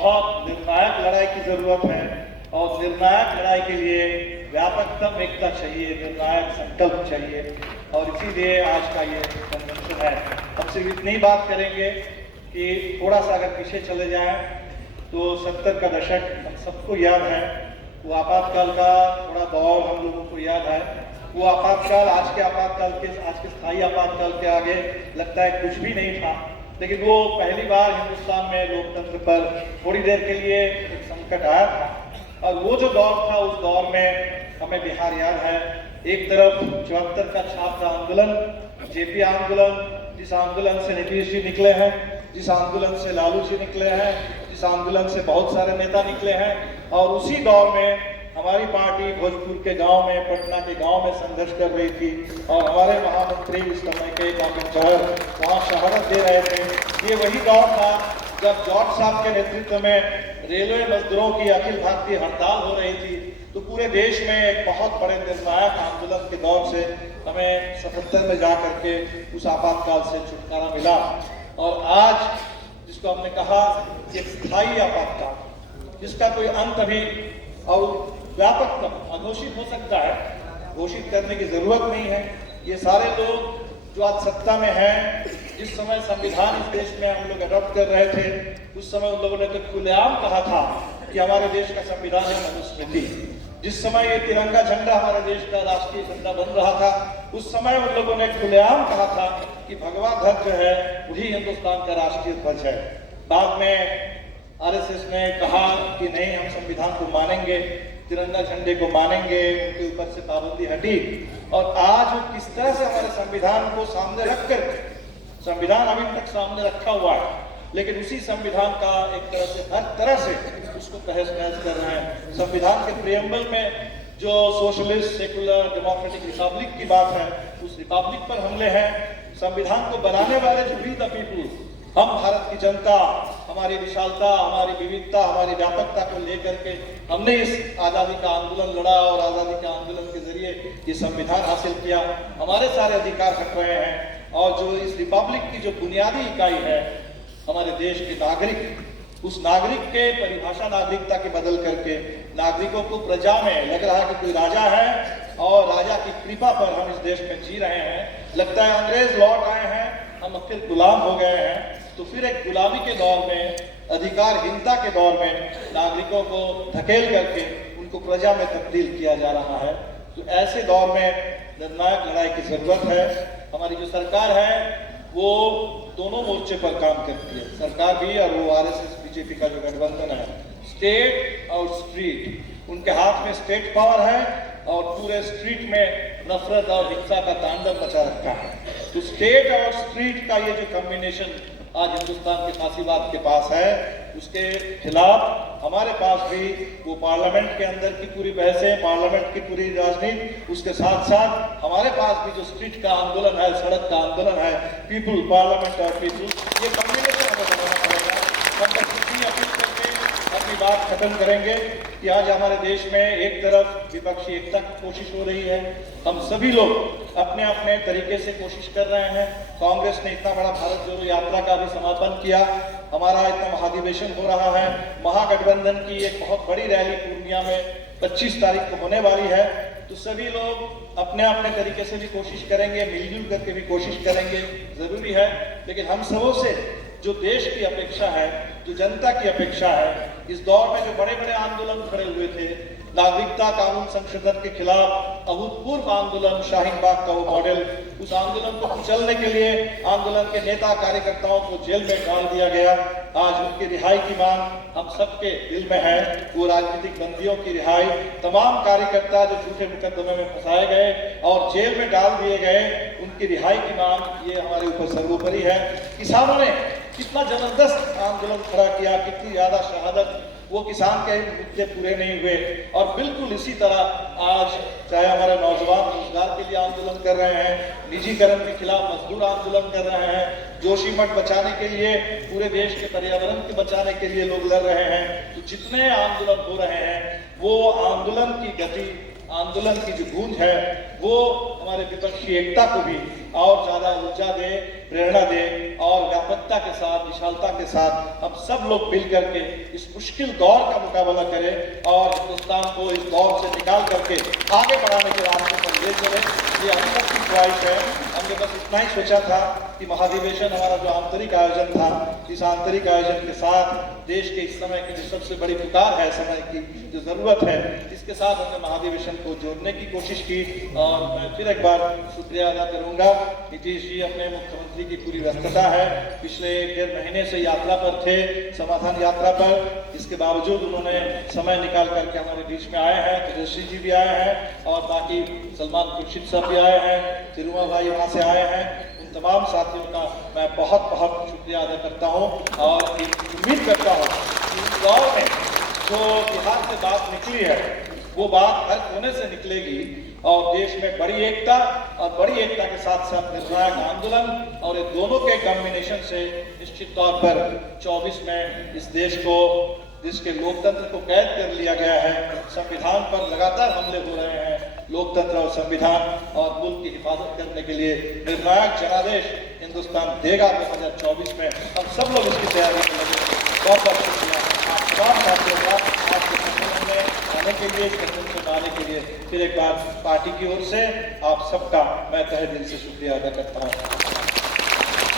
बहुत निर्णायक लड़ाई की जरूरत है और निर्णायक लड़ाई के लिए व्यापकतम एकता चाहिए, निर्णायक संकल्प चाहिए और इसीलिए आज का ये कन्वेंशन है। हम सिर्फ इतनी बात करेंगे कि थोड़ा सा अगर पीछे चले जाएं तो 70 का दशक हम सबको याद है, वो आपातकाल का थोड़ा दौर हम लोगों को याद है। वो आपातकाल आज के आपातकाल के, आज के स्थायी आपातकाल के आगे लगता है कुछ भी नहीं था, लेकिन वो पहली बार हिंदुस्तान में लोकतंत्र पर थोड़ी देर के लिए एक संकट आया था। और वो जो दौर था, उस दौर में हमें बिहार याद है। एक तरफ 74 का छात्र आंदोलन, जेपी आंदोलन, जिस आंदोलन से नीतीश जी निकले हैं, जिस आंदोलन से लालू जी निकले हैं, जिस आंदोलन से बहुत सारे नेता निकले हैं, और उसी दौर में हमारी पार्टी भोजपुर के गांव में, पटना के गांव में संघर्ष कर रही थी और हमारे महामंत्री उस समय के कामिल जौहर वहाँ शहादत दे रहे थे। ये वही दौर था जब जॉर्ज साहब के नेतृत्व में रेलवे मजदूरों की अखिल भारतीय हड़ताल हो रही थी। तो पूरे देश में एक बहुत बड़े निर्णायक आंदोलन के दौर से हमें 77 में जा करके उस आपातकाल से छुटकारा मिला। और आज जिसको हमने कहा कि स्थायी आपातकाल, जिसका कोई अंत अभी और व्यापक अघोषित हो सकता है, घोषित करने की जरूरत नहीं है। ये सारे लोग जो आज सत्ता में हैं, जिस समय संविधान इस देश में हम लोग अडॉप्ट कर रहे थे, उस समय उन लोगों ने तो खुलेआम कहा था कि हमारे देश का संविधान है मनुस्मृति। जिस समय ये तिरंगा झंडा हमारे देश का राष्ट्रीय झंडा बन रहा था, उस समय उन लोगों ने खुलेआम कहा था कि भगवा ध्वज जो है वही हिंदुस्तान का राष्ट्रीय ध्वज है। बाद में आरएसएस ने कहा कि नहीं, हम संविधान को मानेंगे, तिरंगा झंडे को मानेंगे, उनके ऊपर से पाबंदी हटी। और आज वो किस तरह से हमारे संविधान को सामने रखकर, संविधान अभी तक सामने रखा हुआ है, लेकिन उसी संविधान का एक तरह से हर तरह से उसको तहस नहस कर रहे हैं। संविधान के प्रियम्बल में जो सोशलिस्ट, सेकुलर, डेमोक्रेटिक रिपब्लिक की बात है, उस रिपब्लिक पर हमले हैं। संविधान को बनाने वाले जो वी द पीपुल, हम भारत की जनता, हमारी विशालता, हमारी विविधता, हमारी व्यापकता को लेकर के हमने इस आज़ादी का आंदोलन लड़ा और आज़ादी के आंदोलन के जरिए ये संविधान हासिल किया। हमारे सारे अधिकार हट रहे हैं और जो इस रिपब्लिक की जो बुनियादी इकाई है हमारे देश के नागरिक, उस नागरिक के परिभाषा नागरिकता के बदल करके नागरिकों को प्रजा में लग रहा है कि कोई राजा है और राजा की कृपा पर हम इस देश में जी रहे हैं। लगता है अंग्रेज लौट आए हैं, हम फिर गुलाम हो गए हैं। तो फिर एक गुलामी के दौर में, अधिकारहीनता के दौर में नागरिकों को धकेल करके उनको प्रजा में तब्दील किया जा रहा है। तो ऐसे दौर में निर्णायक लड़ाई की जरूरत है। हमारी जो सरकार है वो दोनों मोर्चे पर काम करती है, सरकार भी और वो आरएसएस बीजेपी का जो गठबंधन है, स्टेट और स्ट्रीट, उनके हाथ में स्टेट पावर है और पूरे स्ट्रीट में नफरत और हिंसा का तांडव मचा रखा है। तो स्टेट और स्ट्रीट का ये जो कॉम्बिनेशन आज हिंदुस्तान के फांसीवाद के पास है, उसके खिलाफ हमारे पास भी वो पार्लियामेंट के अंदर की पूरी बहसें, पार्लियामेंट की पूरी राजनीति, उसके साथ साथ हमारे पास भी जो स्ट्रीट का आंदोलन है, सड़क का आंदोलन है, पीपुल, पार्लियामेंट और पीपुल, ये कॉम्बिनेशन हमें बनाना पड़ेगा। हम बस इतनी अपील करके अपनी बात खत्म करेंगे कि आज हमारे देश में एक तरफ विपक्षी एकता की कोशिश हो रही है, हम सभी लोग अपने अपने तरीके से कोशिश कर रहे हैं। कांग्रेस ने इतना बड़ा भारत जोड़ो यात्रा का भी समापन किया, हमारा इतना महाधिवेशन हो रहा है, महागठबंधन की एक बहुत बड़ी रैली पूर्णिया में 25 तारीख को होने वाली है। तो सभी लोग अपने अपने तरीके से भी कोशिश करेंगे, मिलजुल करके भी कोशिश करेंगे, जरूरी है। लेकिन हम सबों से जो देश की अपेक्षा है, जो जनता की अपेक्षा है, इस दौर में जो बड़े बड़े आंदोलन खड़े हुए थे, नागरिकता कानून संशोधन के खिलाफ अभूतपूर्व आंदोलन, शाहीन बाग का वो मॉडल, उस आंदोलन को कुचलने के लिए आंदोलन के नेता कार्यकर्ताओं को जेल में डाल दिया गया। आज उनकी रिहाई की मांग हम सबके दिल में है, वो राजनीतिक बंदियों की रिहाई, तमाम कार्यकर्ता जो झूठे मुकदमे में फंसाए गए और जेल में डाल दिए गए, उनकी रिहाई की मांग ये हमारे ऊपर सर्वोपरि है। किसानों ने कितना जबरदस्त आंदोलन खड़ा किया, कितनी ज्यादा शहादत, वो किसान के मुद्दे पूरे नहीं हुए। और बिल्कुल इसी तरह आज चाहे हमारे नौजवान रोजगार के लिए आंदोलन कर रहे हैं, निजीकरण के खिलाफ मजदूर आंदोलन कर रहे हैं, जोशीमठ बचाने के लिए, पूरे देश के पर्यावरण के बचाने के लिए लोग लड़ रहे हैं। तो जितने आंदोलन हो रहे हैं, वो आंदोलन की गति, आंदोलन की जो गूंज है, वो हमारे विपक्षी एकता को भी और ज्यादा ऊर्जा दे, प्रेरणा दे और व्यापकता के साथ, विशालता के साथ हम सब लोग मिल करके इस मुश्किल दौर का मुकाबला करें और हिंदुस्तान को इस दौर से निकाल करके आगे बढ़ाने के रास्ते पर ले चले। ये हम सब की ख्वाहिश है। हमने बस इतना ही सोचा था कि महाधिवेशन हमारा जो आंतरिक आयोजन था, इस आंतरिक आयोजन के साथ देश के इस समय की जो सबसे बड़ी पुकार है, समय की जो जरूरत है, इसके साथ हमने महाधिवेशन को जोड़ने की कोशिश की। और मैं फिर एक बार शुक्रिया अदा करूंगा। नीतीश जी अपने मुख्यमंत्री की पूरी व्यस्तता है, पिछले 1.5 महीने से यात्रा पर थे, समाधान यात्रा पर। इसके बावजूद उन्होंने समय निकाल करके हमारे बीच में आए हैं। तेजस्वी जी भी आए हैं और बाकी सलमान खुर्शीद साहब भी आए हैं, तिरुमा भाई वहाँ से आए हैं। उन तमाम साथियों का मैं बहुत बहुत शुक्रिया अदा करता हूँ और उम्मीद करता हूँ कि इस दौर में जो बिहार से बात निकली है वो बात हर कोने से निकलेगी और देश में बड़ी एकता और बड़ी एकता के साथ साथ निर्णायक आंदोलन और ये दोनों के कॉम्बिनेशन से निश्चित तौर पर 24 में इस देश को, जिसके लोकतंत्र को कैद कर लिया गया है, संविधान पर लगातार हमले हो रहे हैं, लोकतंत्र और संविधान और मुल्क की हिफाजत करने के लिए निर्णायक जनादेश हिंदुस्तान देगा 2024 में। हम सब लोग इसकी तैयारी में लगे। बहुत बहुत शुक्रिया आप तमाम साथियों का आज के सम्मेलन में आने के लिए, कन्वेंशन में आने के लिए। फिर एक बार पार्टी की ओर से आप सबका मैं तहे दिल से शुक्रिया अदा करता हूँ।